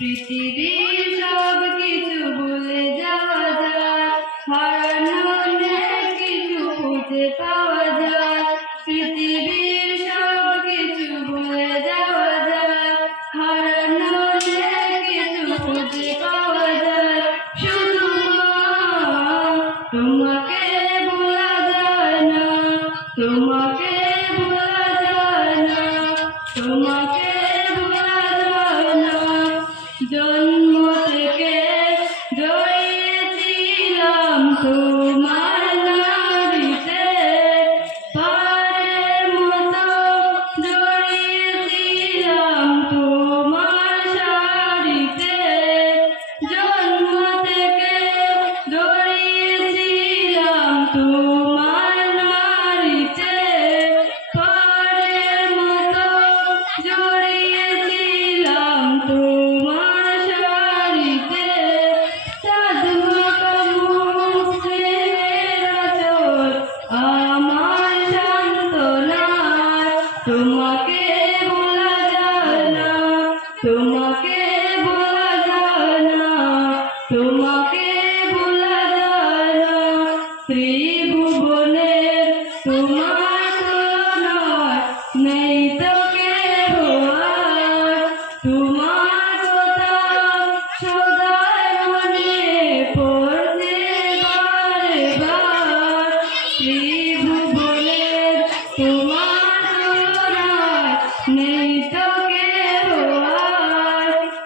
পৃথিবী সব কিছু ভুলে যাওয়া যায়। তোমাকে ভোলা যায় না, তোমাকে ভোলা যায় না, তোমাকে ভোলা যায় না। ত্রিভুবনে তোমার তুলনা নেই তোকে ভোয়ার তোমার কথা সদায় মনে পড়তে বারে বার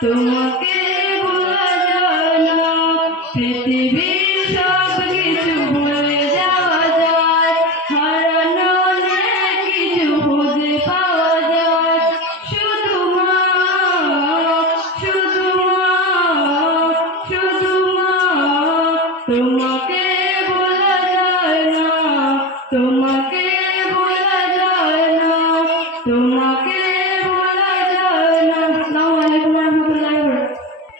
তোমাকে ভুলে যাওয়া না। পৃথিবীর সব কিছু ভুলে যাওয়া যায়। হারানো কিছু খুঁজে পাওয়া যায়। শুধু মা শুধু মা শুধু মা, তোমাকে